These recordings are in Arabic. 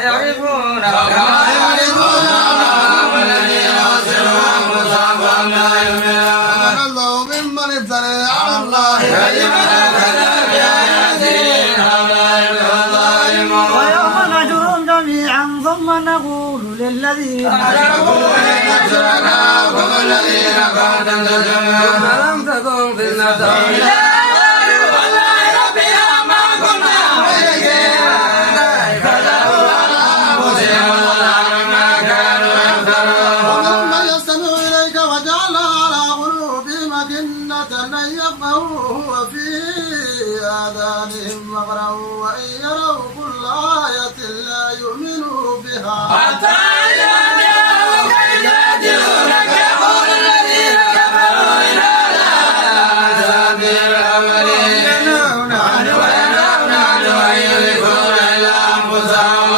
يعرفون أبناءهم الذين خسروا أنفسهم لا يؤمنون الله ممن افترى على الله كذبا كذب بآياته ويوم نحشرهم جميعا ثم نقول للذين أشركوا إن شركاءكم الذين كنتم تزعمون فلم تكن فتنتهم إلا وإن يروا كل آية لا يؤمنوا بها حتى إذا جاءوك يجادلونك يقول الذين كفروا إن هذا إلا ساطير الأولين ينهون عنه ويهلكون إلا أنفسهم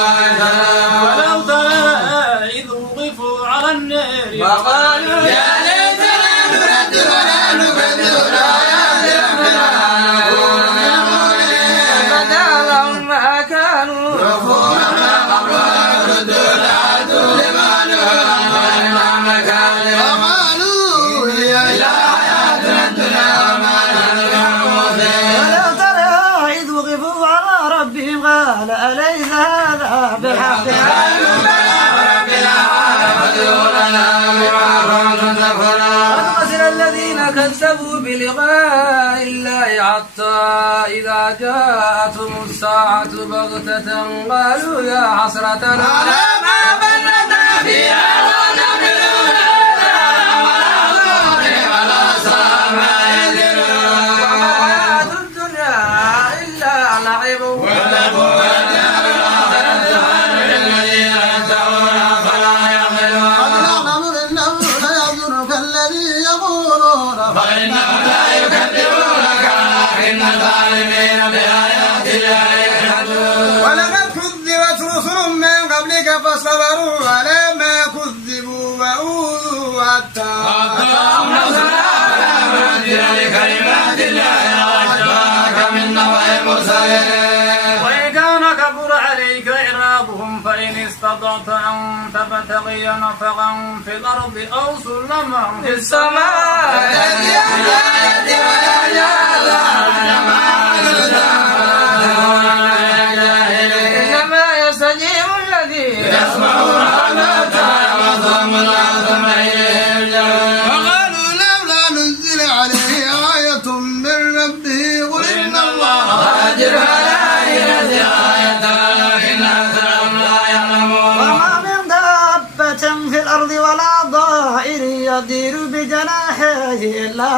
ولو ترى إذ وقفوا على النار وقالوا يا ليتنا نرد ولا نكذب بآيات ربنا ونكون من المؤمنين بدا لهم ما كانوا يخفون ما قبلهم ردوا لعادوا لما نهوا عنه إنهم لكاذبون وقالوا هي إلا حياتنا الدنيا وما نحن بمبعوثين ولو ترى إذ وقفوا على ربهم قال أليس هذا بالحق قد خسر الذين كذبوا بلقاء الله حتى إذا جاءتهم الساعة بغتة قالوا يا حسرتنا على ما فرطنا فيها ونحملون ولا ظلم ولا ساء ما يزرون وما الحياة الدنيا إلا لعب ولهو والدار الآخرة خير للذين يتقون فلا يعقلون فإنهم لا يكذبونك ولكن الظالمين بآيات الله يجحدون ولقد كذبت رسل من قبلك فصبروا على ما كذبوا وأوذوا حتى أتاهم نصرنا فلا مبدل لكلمات الله وأجراك من نبأ المرسلين وإن كان كبر عليك إعرابهم فإن استطعت أن تبتغي نفقا في الأرض أو سلما في السماء الذي أنت ولا جاء إنما يستجيب الذي يسمعون الموتى وهم لا سمعهم وقالوا لولا نزل عليه آية من ربه قل إن الله قادر على أن ينزل آية ولكن أكثرهم لا يعلمون وما من دابة في الأرض ولا ضائر يطير بجناحيه إلا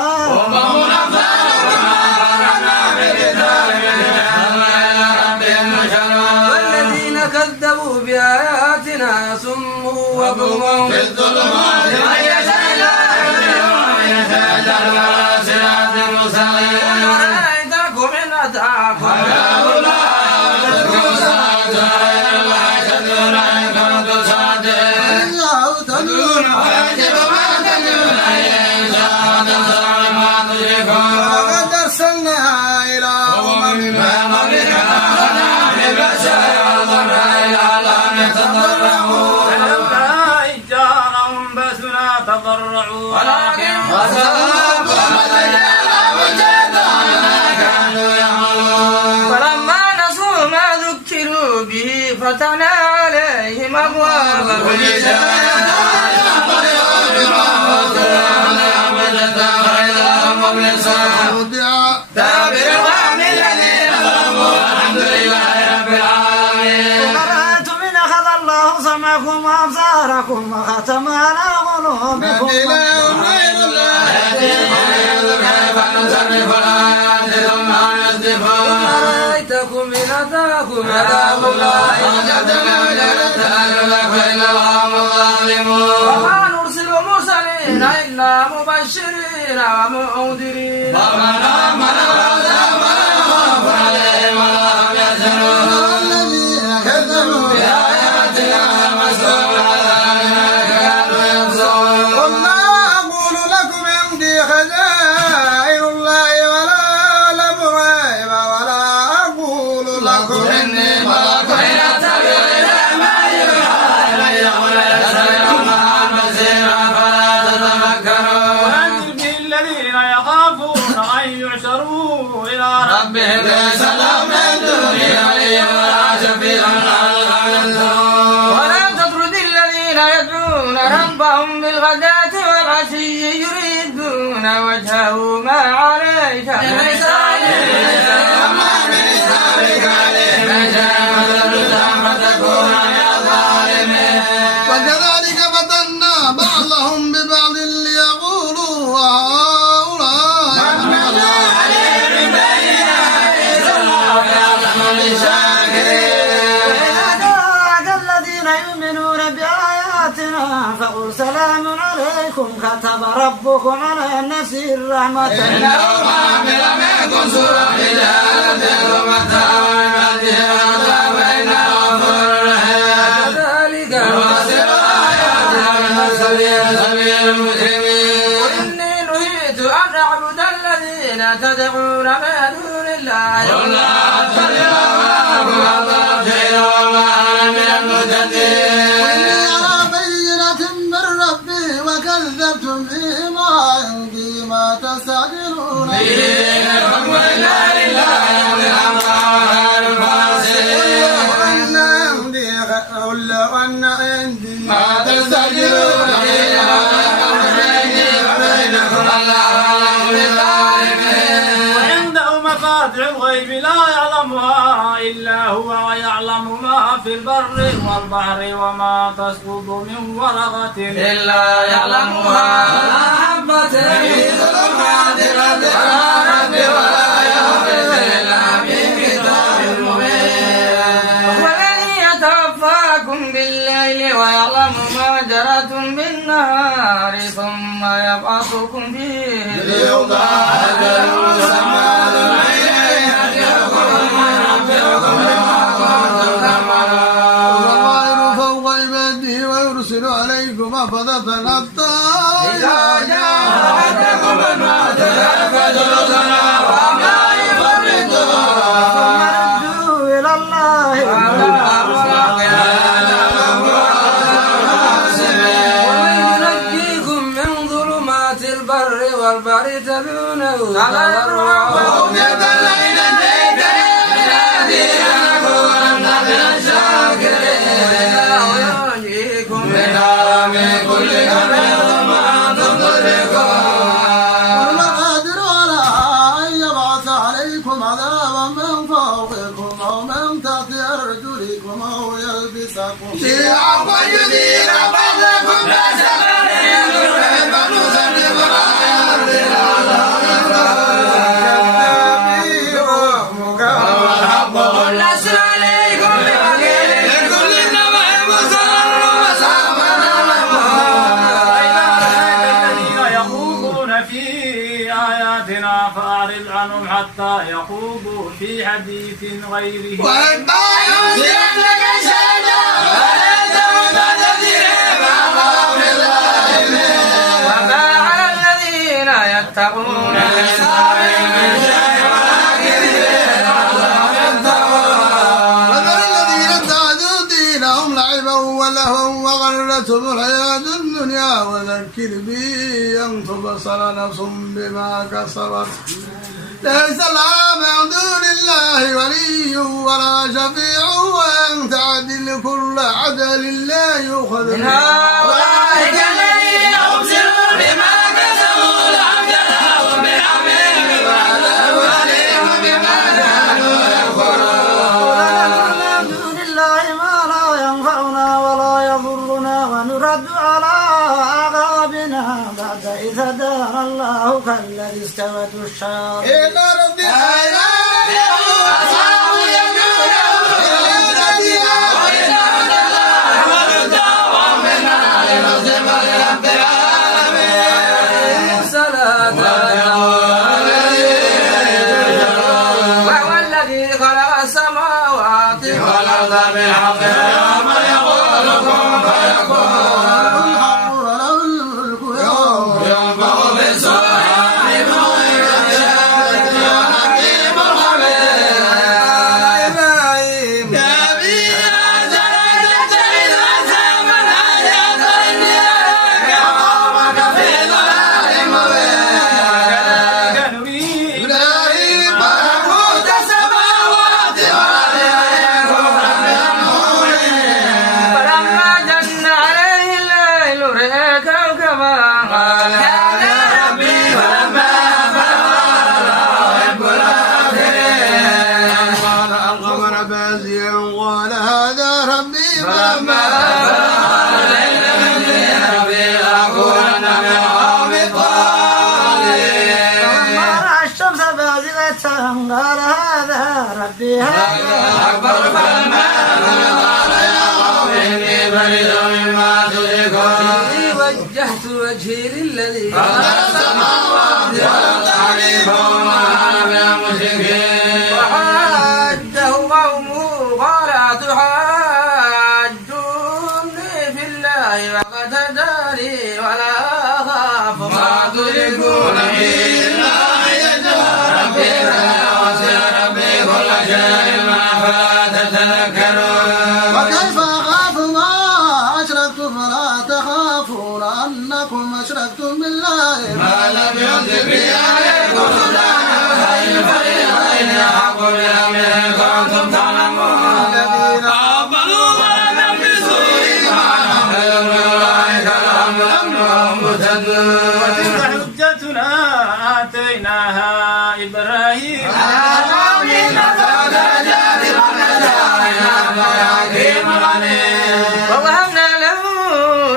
أمم أمثالكم وأغرقنا بكتاب من إلى ربهم يحشرون والذين كذبوا بآياتنا صم وبكم في الظلمات من يشاء الله يضلله ومن يشاء يجعله على صراط مستقيم ورأيتكم إن أتاكم عذاب الله وتذكروا الساعة غير الله تدعون إن كنتم صادقين تدعون ويجب ما تدعون إليه إن شاء وتنصرون ما تشركون ولقد أرسلنا إلى أمم من قبلك أخذنا بالبأساء والضراء لعلهم يتضرعون فلما إذ جاءهم بأسنا تضرعوا ولكن قسوت قلوبهم وزيغت ما كانوا يعملون فلما نسوا ما ذكروا به فتحنا عليهم أبواب كل شيء ففرحوا بما أوتوا ونعمة فإذا هم مبلسون دابر القوم الذين ظلموا والحمد لله رب العالمين أرأيتم إن أخذ الله سمعكم وأبصاركم وختم على قلوبكم إلههم غير الله كيف نصرف الآيات ثم هم يصدفون أرأيتكم إن أتاكم عذاب الله وجدتم لك إلا القوم الظالمون وما نرسل المرسلين إلا مبشرين ومنذرين ومن آمن وهدى ولا خوف عليهم ولا هم يحزنون الذين كذبوا بآياتنا مسوا العذاب بما كانوا يبصرون قل ما أقول لكم عندي خزائن الله ولا أعلم الغيب ولا أقول لكم إني ملك إن أتبع إلا قالوا سلام عليكم كتب ربكم على نفسه الرحمة إنه عامل منكم سوء بجهالة ومتاع ومدينة وإنه غفور رحيم كذلك نفسر آياتنا سبيل المجرمين وإني نهيت أن أعبد الذين تدعون من دون الله قل لا أتبع معكم أضل شيئا وما أنا من المهتدين وإني على بينة من ربي وكذبتم به ما عندي ما تستعجلون به إن الحكم إلا لله يؤتي الأمر وهو الفاصلين قل لو أن عندي ما تستعجلون به وبينكم الله أعلم بالظالمين وعنده مفاتح الغيب لا يعلمها إلا هو ويعلم ما في البر والبحر وما تسقط من ورقة إلا يعلمها ولا حبة في ظلمات الأرض ولا رب ولا يابس إلا في كتاب مبين هو الذي يتوفاكم بالليل ويعلم ما جرتم بالنهار ثم يبعثكم فيه ليقضى أجل مسمى إليه يرجعكم وينبئكم بما كنتم تعملون والطائر فوق عباده ويرسل عليكم حفظة حتى إذا جاء أحدكم الموت فيلفظ وما يفرطون ثم ردوا إلى الله وينجيكم من ظلمات البر والبحر تدعونه تضرعا وخفية لئن أنجيتني من هذه لنكونن من الشاكرين وينجيكم منها من كل كبير ما أنتم تدركون والقادر على أن يبعث عليكم عذابا من فوقكم أو من تحت أرجلكم أو يلبسكم شيعا ويذيق بعضكم بأس بعض يذوق فنصرف آياتنا وهو الحق قل لست عليكم بوكيل لكل نبأ مستقر وسوف الذين يخوضون في آياتنا فأعرض عنهم حتى يخوضوا في حديث غيره وإما ينزلنك شيئا فلا تموت تدري ما الله بالظالمين وما على الذين يتقون من حسابهم من شيء ولكن الله يتقون وذر الذين اتخذوا دينهم لعبا ولهوا وغرتهم الحياة الدنيا وذكر به أن تبصر نفس بما كسبت ليس لها من دون الله ولي ولا شفيع وأن تعدل كل عدل لا يؤخذ منها أولئك الذين يبصرون بما كسبوا لهم جزاء من عمل وعذاب أليم بما كانوا يكفرون من دون الله ما لا ينفعنا ولا يضرنا ونرد على أعقابنا بعد إذ هدانا الله كالذي استوت الشياطين إلى رب أصحاب اليمين وإلى هدى الله والهدى من آل مسلم لرب العالمين الصلاة وهو الذي خلق السماوات والأرض بالحق يوم يقول كن فيكون الحق وله الملك يوم ينفخ في الصور قال هذا ربي هذا أكبر فلما قال يا قوم إني بريء مما تشركون القوم قال تحاجوني في الله وقد هداني ولا أخاف ما تشركون به إلا ربي وسع ربي كل شيء ما فلا تتذكرون. وكيف أخاف ما أشركتم فلا تخافون أنكم أشركتم بالله ما لم ينزل به عليكم سلطانا فأي الفريقين أحق بالأمر إن كنتم تعلمون. الذين آمنوا ولم يلبسوا إيمانهم بظلم أولئك لهم الأمن وهم مهتدون. وتلك حجتنا آتيناها إبراهيم على قوم درجات من نشاء حكيم عليم. ووهبنا له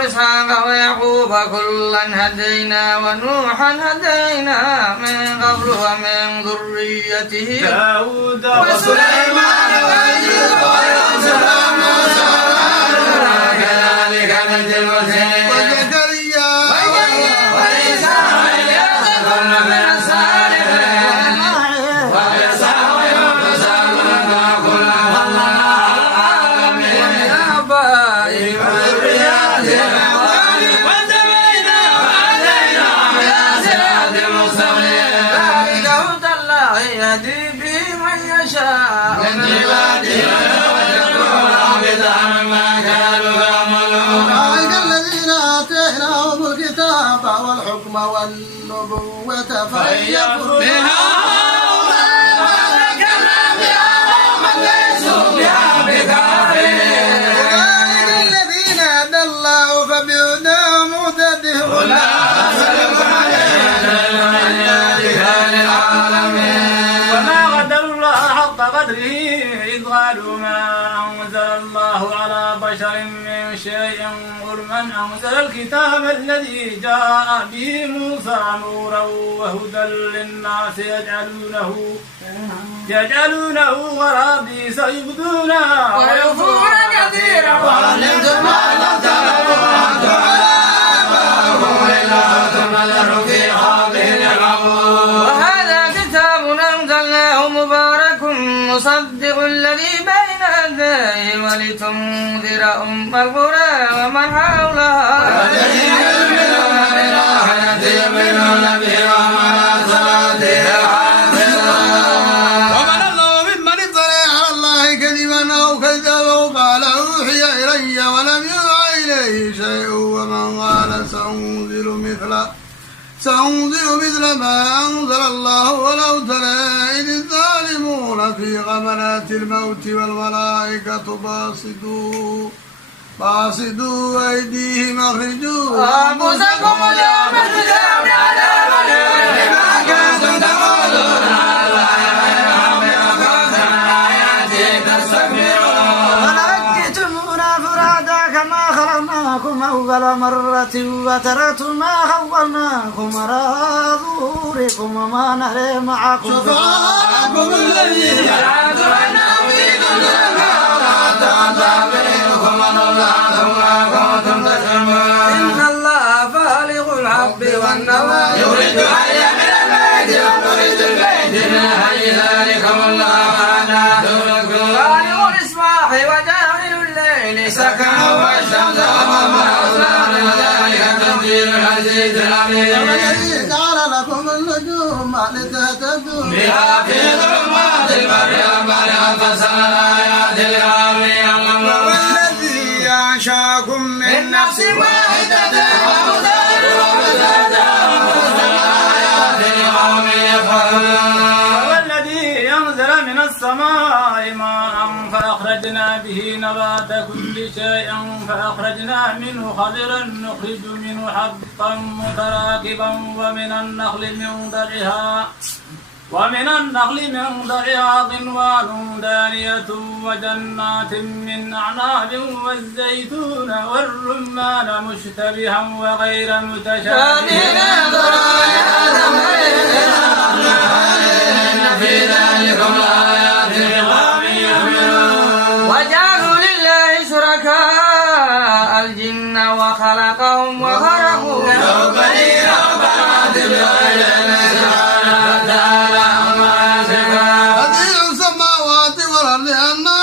إسحاق ويعقوب كلا هدينا ونوحا هدينا من قبل ومن ذريته داود وسليمان وأيوب ويوسف وموسى وهارون كذلك نجزي المحسنين. وزكريا وعيسى وإلياس كل من الصالحين وعيسى ويونس كلنا كلا فضلنا على العالمين من آبائهم وذرياتهم واجتبينا وهدينا إلى صراط مستقيم. ذلك هدى الله يهدي به من يشاء من عباده ويذكرهم بدعم ما كانوا يعملون. أولئك الذين آتيناهم الكتاب والحكم والنبوة فليكفر بها وذكرنا بها قوما ليسوا بها بكافرين. أولئك الذين هدى الله فبهداه مهتدي لا أسألكم عليه من يهديك للعالمين. وما قدر الله حق قدره إذ قالوا ما أنزل الله على بشر من شيء قل من أنزل الكتاب الذي جاء به موسى نورا وهدى للناس يجعلونه غرابيس يبدونا ويخفون كثيرا وعلمتم ما لم تعلموا أنتم إلا تنظر في هذه الأمور. وهذا كتاب أنزلناه مبارك مصدق الذي بين يديه ولتنذر أم القرى ومن حولها والذين يؤمنون بالآخرة يؤمنون به وهم على صلاتهم حافظون. ومن الله ممن افترى على الله كذبا أو كذب وقال أوحي إلي ولم يوحى إليه شيء ومن قال سأنزل مثل ما أنزل الله ولو ترى إذ الظالمون في غمرات الموت والملائكة باسطوا أيديهم أخرجوا أنفسكم اليوم تجزون عذاب الهون بما كنتم تقولون على الله غير الحق وكنتم عن آياته تستكبرون. ولرجتمونا فرادا كما خلقناكم أول مرة وتركتم ما خولناكم وراء ظهوركم وما نرى معكم شفعاءكم الذين زعمتم أنهم فيكم شركاء حتى تعبركم ونضعتم ما كنتم تزعمون. إن الله فالق الحب والنوى يخرج الحي من الميت ويخرج الميت من الحي ذلكم الله أنا تدركون. خالق الإصباح وجاعل الليل سكنا والشمس وقمرا حسبانا ذلك تقدير العزيز العليم. الذي جعل لكم النجوم لتهتدوا بها في ظلمات البر والبحر وفصل الآيات لقوم يعلمون. والذي أنشأكم من نفس واحدة ومزاجها آيات لقوم يفقهون. والذي أنزل من السماء ماء فأخرجنا به نبات كل شيء فأخرجنا منه خضرا نخرج منه حبا متراكبا ومن النخل من ضرعها قنوان دانية وجنات من أعناب والزيتون والرمان مشتبها وغير متشابه. في ذلكم لآيات لقوم يؤمنون. وجعلوا لله شركاء الجن وخلقهم وخرقوا له بنين وبنات بغير علم سبحانه وتعالى عما يصفون. بديع السماوات والأرض أنى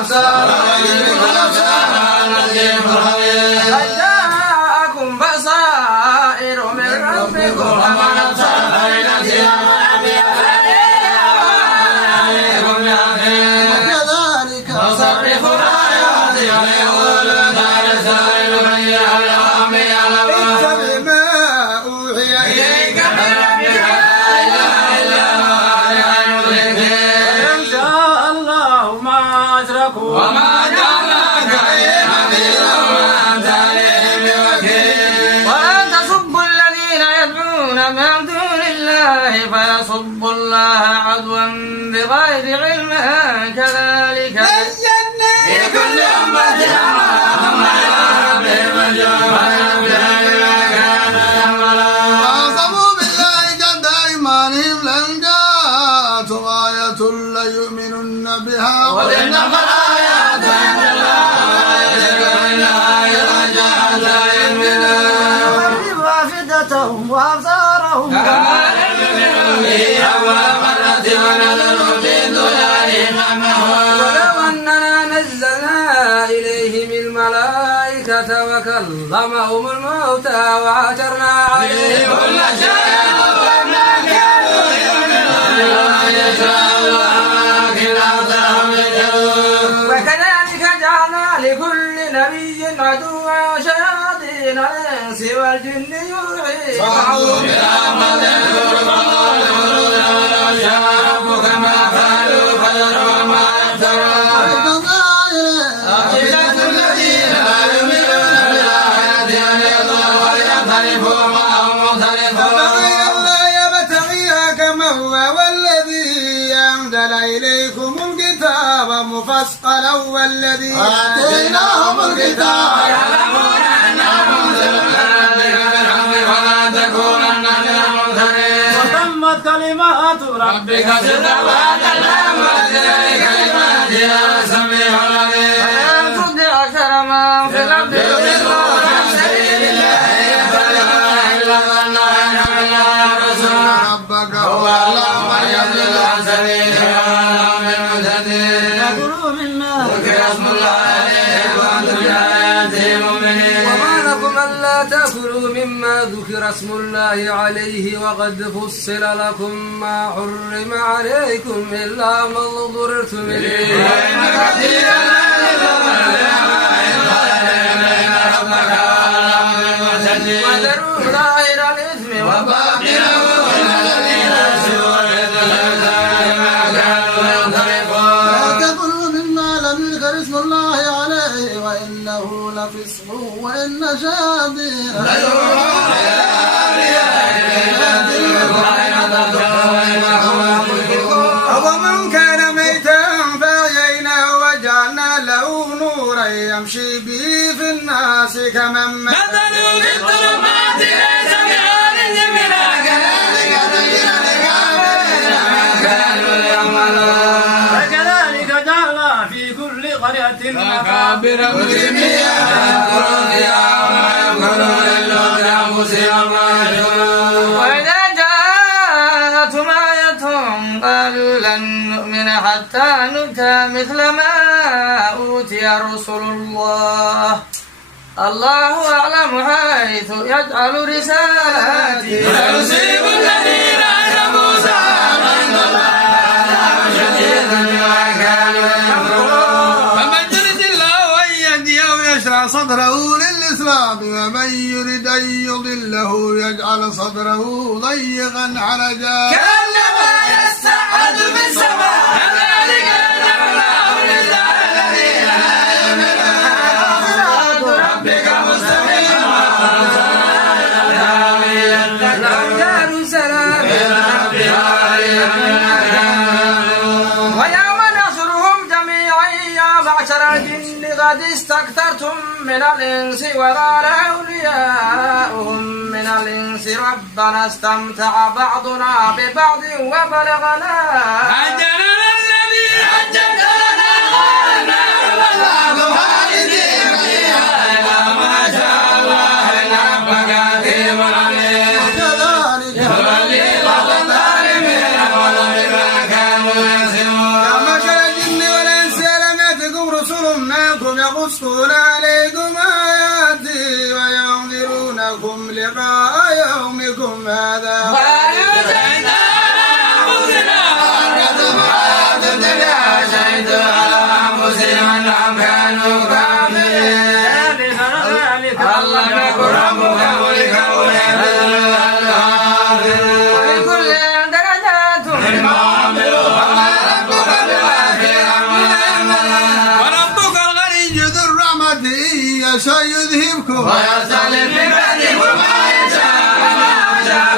الأبصار قد جاءكم بصائر من ربكم فمن أبصر فلنفسه وكذلك نصرف الآيات ويقولون كان سائل من يعلم اتبع ما أوحي إليك من ربك لا إله إلا هو إن شاء الله ما أشركوا وما جعلناك عليهم حفيظا وما أنت عليهم بوكيل ولا تسبوا الذين يدعون من دون الله فيسبوا الله عدوا بغير علم كذلك لكل أمة هم إلى ربهم مرجعون بما كانوا يعملون وأقسموا بالله جهد أيمانهم لئن جاءتهم آية ليؤمنن بها وإنما الآيات عند الله وإنها إذا جاءت لا يؤمنون يقلب أفئدتهم وأبصارهم كما لم يؤمنوا به أول مرة ونذر في ضلالهم ولو أننا نزلنا إليهم الملائكة وكلمهم الموتى وعثرنا عليهم كل شيء وما كانوا يؤمنون بما يشاء الله ولكن أكثرهم يجهلون وكذلك جعلنا لكل نبي عدوا شياطين الإنس والجن يوحي بعضهم إلى بعض ولو شاء ربك ما فعلوا فذرهم ما يفترون أفئدة الذين لا يؤمنون بالآيات أن يطغوا ويختلفوا معهم مختلفون فبغي الله يبتغيها كما هو والذي أنزل إليكم الكتاب مفصلا والذي آتيناهم الكتاب يعلمون أنه منزل من ربك بالحق فلا تكونن من الممترين وتمت كلمات ربك صدقا وعدلا وأجل كلماتها سميع عليم فإن تطع أكثر من في الأرض يضلون عن سبيل الله يتبعون إلا الظن وإن إلا رسول ربك هو الله من يضل عن سبيله وما من مهتدين كلوا مما ذكر اسم الله عليه وأنتم بآياته مؤمنين وما لكم ألا تأكلوا مما ذكر اسم الله عليه وقد فصل لكم ما حرم عليكم إلا ما اضطررتم إليه وإن كثيرا وذروا ظاهر الإثم وباطنه الذين يسوءون ما كانوا يختلفون لا تأكلوا مما لم يذكر اسم الله عليه وإنه لفسق وإن شياطين أومن كان ميتا فأحييناه وجعلنا له نورا يمشي به في الناس كمن مثله في الظلمات ليس بخارج منها كذلك زين لكافرين ما كانوا يعملون وكذلك جعلنا في كل قرية أكابر مجرميها يذكرون فيها وما يذكرون إلا بأنفسهم وما يشعرون وإذا جاءتهم آية قالوا لن نؤمن حتى نؤتى مثل ما أوتي رسل الله الله أعلم حيث يجعل رسالاته فيصيب الذين أجرموا عند الله عذاب شديد بما كانوا يكفرون فمن يرد الله أن يهديه يشرح صدره للإسلام ومن يرد أن يضله يجعل صدره ضيقا حرجا كأنما يصعد في السماء كذلك يجعل الله لله الذين لا يؤمنون صراط ربك مستقيما لهم دار سلام ربها ويوم نحشرهم جميعا يا معشر الجن قد استكثرتم من الإنس وقال أولياؤهم من الإنس ربنا استمتع بعضنا ببعض وبلغنا أجلنا الذي أجلت لنا قالنا والله خالدين فيها إلى ما شاء الله إن ربك حكيم عليم كذلك يولي بعض الظالمين بما كانوا يكسبون يا معشر الجن والإنس ألم يأتكم يقصون عليكم آياتي وينذرونكم لقاء يومكم هذا سيذهبكم ويستلم من بعدكم ما يشاء وما شاء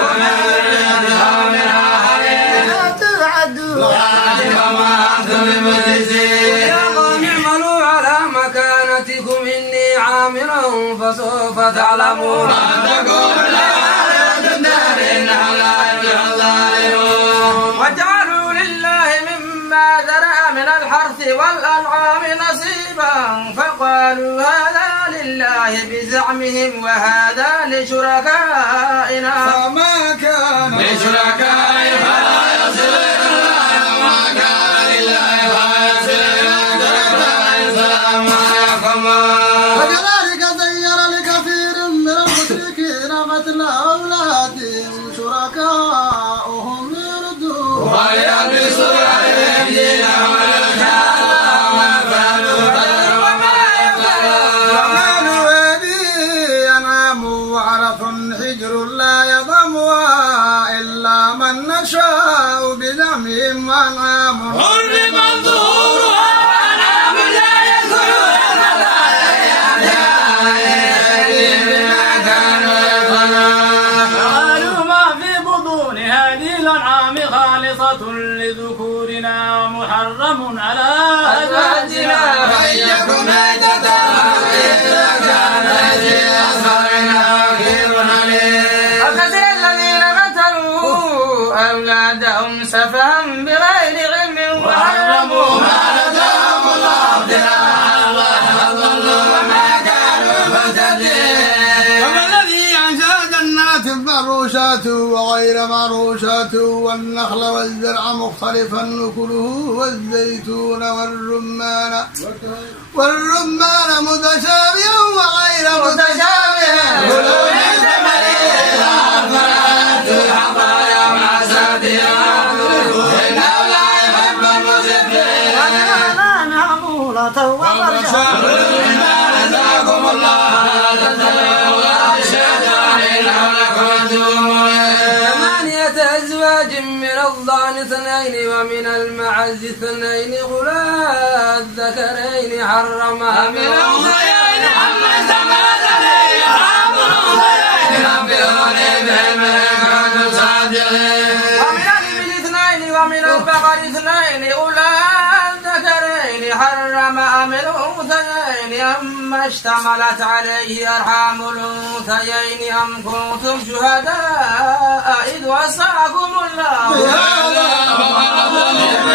لا تعدوا وما أنتم بمعجزين يا قوم اعملوا على مكانتكم إني عامل فسوف تعلمون أن تكون الحياة الدار إنها لا يفلح الظالمون وجعلوا لله مما ذرأ من الحرث والأنعام نصيبا فقالوا هذا لله بزعمهم وهذا لشركائنا فما كان لشركائهم فلا يصل إلى الله وما كان لله فلا يصل إلى الله وكذلك زين لكثير من المشركين قتل أولادهم شركاؤهم يردون ويلبسوا عليهم دينهم ولو شاء الله ما فعلوا وما وقالوا هذه أنعام وحرث حجر لا يضمها إلا من نشاء بزعمهم أنعام حرم ظهورها وأنعام لا يدخلون بما كانوا يفعلون قالوا ما في بطون هذه الأنعام خالصة لذكورنا ومحرم على أزواجنا فإن يكن ميتة فإذا كان في أصغرنا كبر عليه وكثير الذين قتلوا أولادهم سفها بغير علم وحرموا ما رزقهم الله ابتغاء الله وضلوا وما كانوا مهتدين وما الذي أنشأ جنات معروشات وغير معروشات والنخل والزرع مختلفا نكله والزيتون والرمان متشابها وغير متشابه كلوا من ثمره إذا أثمرت الحق يوم حسادها إنه لا يحب المسرفين وكان معمولة وفرشا مما رزقكم الله لا تتبعوا الشيطان إنه لكم عدو مبين 8 أزواج من الضأن 2 ومن المعز 2 قل الذكرين حرم أم الأنثيين أم اشتملت عليه أرحام الأنثيين نبئوني بعلم إن كنتم صادقين ومن الإبل 2 ومن البقر 2 قل الذكرين حرم أم الأنثيين أم اشتملت عليه أرحام الأنثيين أم كنتم شهداء إذ وصاكم الله بهذا وما ظلم من